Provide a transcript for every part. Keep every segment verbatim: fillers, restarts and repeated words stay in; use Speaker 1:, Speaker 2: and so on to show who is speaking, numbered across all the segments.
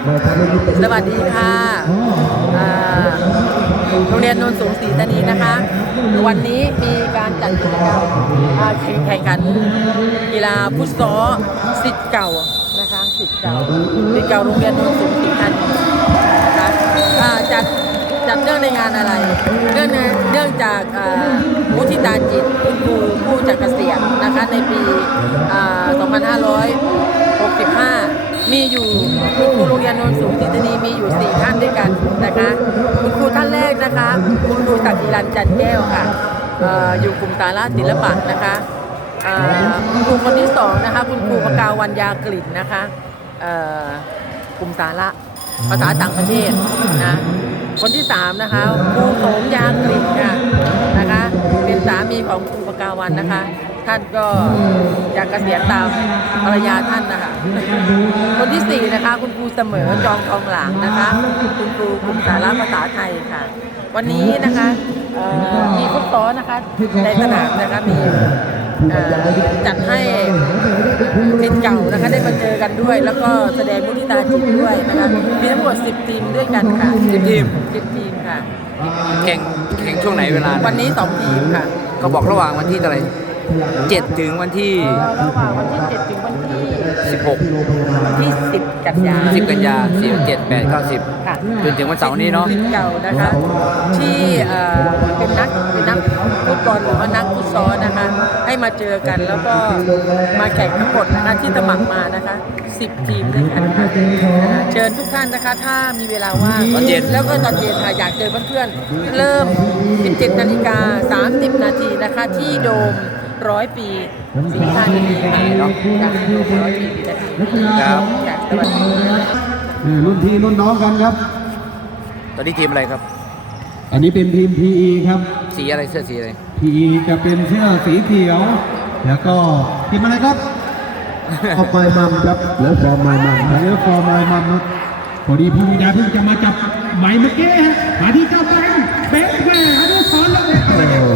Speaker 1: สวัสดีค่ะโรงเรียนโนนสูงศรีตานีนะคะวันนี้มีการจัดกิจกรรมแข่งขันกีฬาฟุตซอลศิษย์เก่านะคะศิษย์เก่าศิษย์เก่าโรงเรียนโนนสูงศรีตานีนะคะจัดจัดเนื่องในงานอะไรเนื่องในเนื่องจากมุทิตาจิตคุณครูผู้จัดเกษียณนะคะในปีสองพันห้าร้อยหกสิบห้ามีอยู่คุณครูโรงเรียนโนนสูงศรีตานีมีอยู่สี่ท่านด้วยกันนะคะคุณครูท่านแรกนะคะคุณครูศักดิรันจันแก้วค่ะอยู่กลุ่มสาระศิลปะนะคะคุณครูคนที่สองนะคะคุณครูปกาวันยากลิ่นนะคะกลุ่มสาระภาษาต่างประเทศนะคนที่สามนะคะครูโสมยากลิ่นค่ะนะคะเป็นสามีของครูปกาวันนะคะท่านก็อยากเกษียณตามภรรยาท่านนะคะคนที่สี่นะคะคุณครูเสมอจองทองหลางนะคะคุณครูกลุ่มสาระภาษาไทยค่ะวันนี้นะคะมีฟุตซอลนะคะในสนามนะคะมีจัดให้ศิษย์เก่านะคะได้มาเจอกันด้วยแล้วก็แสดงมุทิตาจิตด้วยนะคะมีทั้งหมดสิบทีมด้วยกันค่ะ
Speaker 2: สิบทีม
Speaker 1: สิบทีมค่ะ
Speaker 2: แข่งแข่งช่วงไหนเวลา
Speaker 1: วันนี้สองทีมค่ะ
Speaker 2: เขาบอกระหว่างวันที่เท่าไหร่เจ็ดถึงวันที่
Speaker 1: ระหว่างวันที่เจ็ดถึงวันที่
Speaker 2: สิบหก
Speaker 1: วันที่สิบกันยา
Speaker 2: สิบกันยาสี่เจ็ดแปดเก้าสิบจนถึงวันเสาร์นี้เนาะ
Speaker 1: เก่านะคะที่เป็นนักเป็นนักฟุตบอลหรือว่านักฟุตซอลนะคะให้มาเจอกันแล้วก็มาแข่งทั้งหมดนะคะที่สมัครมานะคะสิบทีมด้วยกันค่ะเชิญทุกท่านนะคะถ้ามีเวลาว่าง
Speaker 2: ตอนเย็น
Speaker 1: แล้วก็ตอนเย็นค่ะอยากเจอเพื่อนๆเริ่ม สิบเจ็ดนาฬิกาสามสิบนาทีนะคะที่โดมร้อยปีสีธานีค่ะเนาะจากโดมร้อยปีสีธานี
Speaker 2: ครับ
Speaker 1: สวัสดี
Speaker 3: รุ่นพี่รุ่นน้องกันครับ
Speaker 2: ตอนนี้ทีมอะไรครับ
Speaker 3: อันนี้เป็นทีม พี อี ครับ
Speaker 2: สีอะไรเสื้อสีอะไร
Speaker 3: พี อี จะเป็นเสื้อสีเขียวแล้วก็ทีมอะไรครับออกไมมัมครับเหลือฟอร์มไมมัมเหลือฟอร์มไมมัมครับพอดีพี่วิญญาเพิ่งจะมาจับไหมเมื่อกี้ฮะมาที่เจ้าแบงค์เบงค์แม่อนุสรณ์แล้วเนี่ย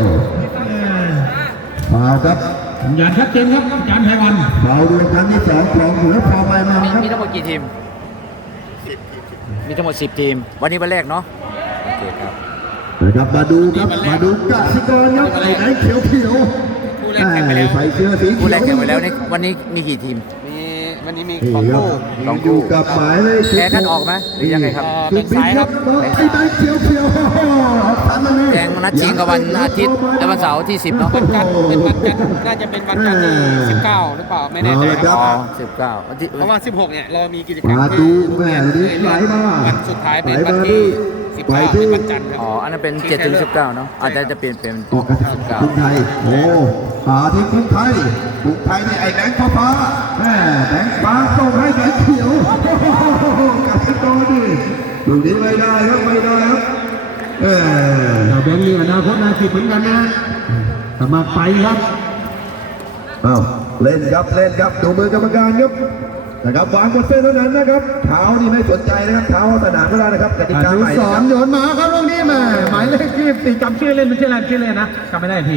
Speaker 3: ฟาวครับสัญญาณชัดเจนครับอาจารย์ไพวันฟาวด้วยครั้งที่สองของเหลือฟอร์มไมมัมครับ
Speaker 2: มีทั้งหมดกี่ทีมมีทั้งหมดสิบทีมวันนี้วันแรกเนาะโอเคครับ
Speaker 3: นะครับมาดูครับมาดูกสิกรครับไอ้ไหนเขียวเขียว
Speaker 2: ผู้แรกแข่งไปแล้ว
Speaker 3: ใส่เสื้อสี
Speaker 2: ผู้แรกแข่งไปแล้วนี่วันนี้มีกี่ทีม
Speaker 4: มีวันนี้มีสองคู่
Speaker 3: สองคู่กับหมายเลข
Speaker 2: แพ้กันออกไหมหรือยังไงครับ
Speaker 4: เป็นสายครับ
Speaker 3: ไอ้ไหนเขียวเขียว
Speaker 2: แข่งนัดชิงกับวันอาทิตย์และวันเสาร์ที่สิบเนาะ
Speaker 4: วันจันทร์เป็นวันจันทร์น่าจะเป็นวันจันทร์ที่สิบเก้าหรือเปล่าไม่แน่ใจ
Speaker 2: ครับอ๋อสิบเก้า
Speaker 4: เพราะว่าสิบหกเนี่ยเรามีกิจกรรม
Speaker 3: มาดูแม่ดิไหลมา
Speaker 4: วันสุดท้ายเป็นวันที่สิบเก้าเป็นวันจันทร์
Speaker 2: อ๋ออันนั้นเป็นเจ็ดถึงสิบเก้าเนาะอาจจะจะเปลี่ยนเป็น
Speaker 3: ออกกันสิบเก้ากรุงไทยโอ้หาที่กรุงไทยกรุงไทยนี่ไอ้แบงค์ฟ้าแม่แบงค์ฟ้าส่งให้แบงค์เขียวกับสิโตดิดูนี้ไม่ได้ครับไม่ได้ครับเออแบงค์นี่อนาคตนาสิบเหมือนกันนะสมัครไปครับอ้าวเล่นครับเล่นครับดูมือกรรมการครับนะครับวางบนเส้นเท่านั้นนะครับเท้านี่ไม่สนใจนะครับเท้าสนามก็ได้นะครับกติกาใหม่สอนโยนมาครับตรงนี้มาหมายเลขที่สี่จำชื่อเล่นไม่ใช่อะไรชื่อเล่นนะจำไม่ได้ที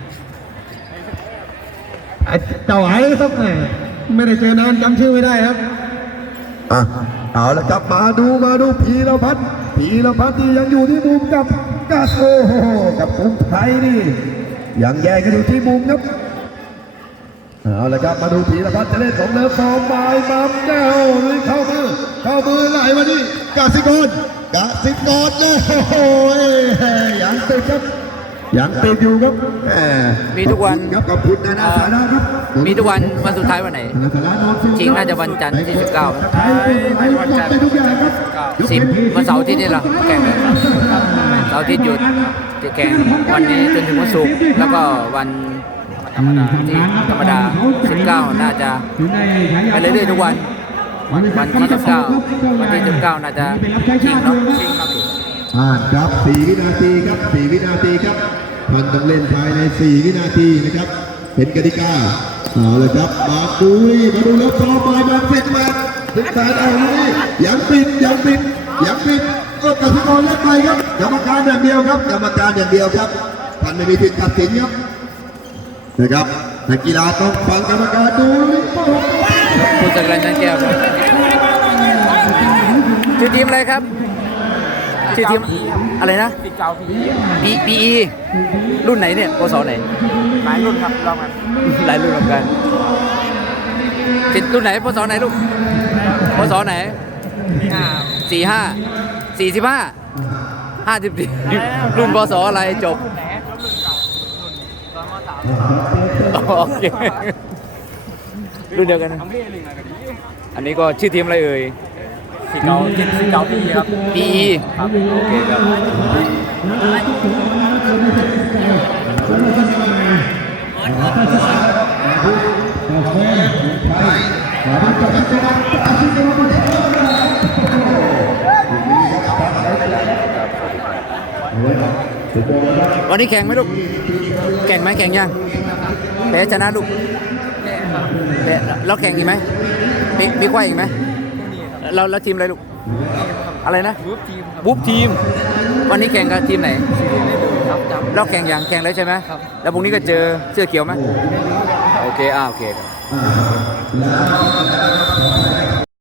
Speaker 3: เจ้าไอ้ครับแม่ไม่ได้เจอนานจำชื่อไม่ได้ครับอ่ะเอาละครับมาดูมาดูพีรพัฒน์พีรพัฒน์ที่ยังอยู่ที่มุมกับกาโซกับกรุงไทยนี่ยังแย่งกันอยู่ที่มุมครับเอาละครับมาดูพีรพัฒน์จะเล่นของเลิฟฟอร์มบายมัมแก้วเลยเข้ามือเข้ามือไหลมาดิกสิกรกสิกรเนี่ยโอ้ยยังติดครับยังติดอยู่ครับ
Speaker 2: มีทุกวัน
Speaker 3: ครับขอบคุณนะสาระครับ
Speaker 2: มีทุกวันวันสุดท้ายวันไหนจริงน่าจะวันจันทร์ที่สิบเก้า
Speaker 4: วันจันทร์
Speaker 2: สิบวันเสาร์ที่นี่หรอแข่งเสาร์ที่หยุดจะแข่งวันนี้จนถึงวันศุกร์แล้วก็วันที่ธรรมดาสิบเก้าน่าจะไปเรื่อยๆทุกวันวันที่สิบเก้าวันที่สิบเก้าน่าจะชิงเนาะชิงครับ
Speaker 3: อ่าครับสี่วินาทีครับสี่วินาทีครับท่านต้องเล่นภายในสี่วินาทีนะครับเป็นกติกาเอาเลยครับมาดูนี่มาดูแล้วพอมาแบบเสร็จมาถึงสายเอานี่ยังปิดยังปิดยังปิดก็กสิกรเล่นไปครับกรรมการอย่างเดียวครับกรรมการอย่างเดียวครับท่านไม่มีสิทธิ์ตัดสินครับนะครับนักกีฬาต้องฟังกรรมการดูนี่
Speaker 2: คุณจักรจันทร์แก้วครับชื่อทีมอะไรครับชื่อทีมอะไรนะ
Speaker 4: สิบเก้าปี
Speaker 2: ปีปีรุ่นไหนเนี่ยปศไหน
Speaker 4: หลายรุ่นครับลองกัน
Speaker 2: หลายรุ่นเหมือนกันติดรุ่นไหนปศไหนลูกปศไหน
Speaker 4: อ่า
Speaker 2: สี่ห้าสี่สิบห้าห้าสิบสี่รุ่นปศอะไรจบ
Speaker 4: รุ่นไหนรุ่นเก่ารุ่นตอนมสาม
Speaker 2: โอเครุ่นเดียวกัน
Speaker 4: ทำเรื่องหนึ่งอะไรกันดี
Speaker 2: อันนี้ก็ชื่อทีมอะไรเอ่ย
Speaker 4: สิบเก้าสิบเก้าปีครับ
Speaker 2: ปี
Speaker 4: ครับ
Speaker 2: โอเคครับวันนี้แข่งไหมลูกแข่งไหมแข่งยังแพ้ชนะลูกแพ้เราแข่งอีกไหมมีมีควายอีกไหมเราเราทีมอะไรลูกอะไรนะ
Speaker 4: รูปทีม
Speaker 2: บุ๊บทีม วันนี้แข่งกับทีมไหน
Speaker 4: ครับจำ
Speaker 2: เราแข่งอย่างแข่งแล้วใช่ไหม
Speaker 4: ครับ
Speaker 2: แล้วพรุ่งนี้ก็เจอเสื้อเขียวไหมโอเคอ่าโอเคครับ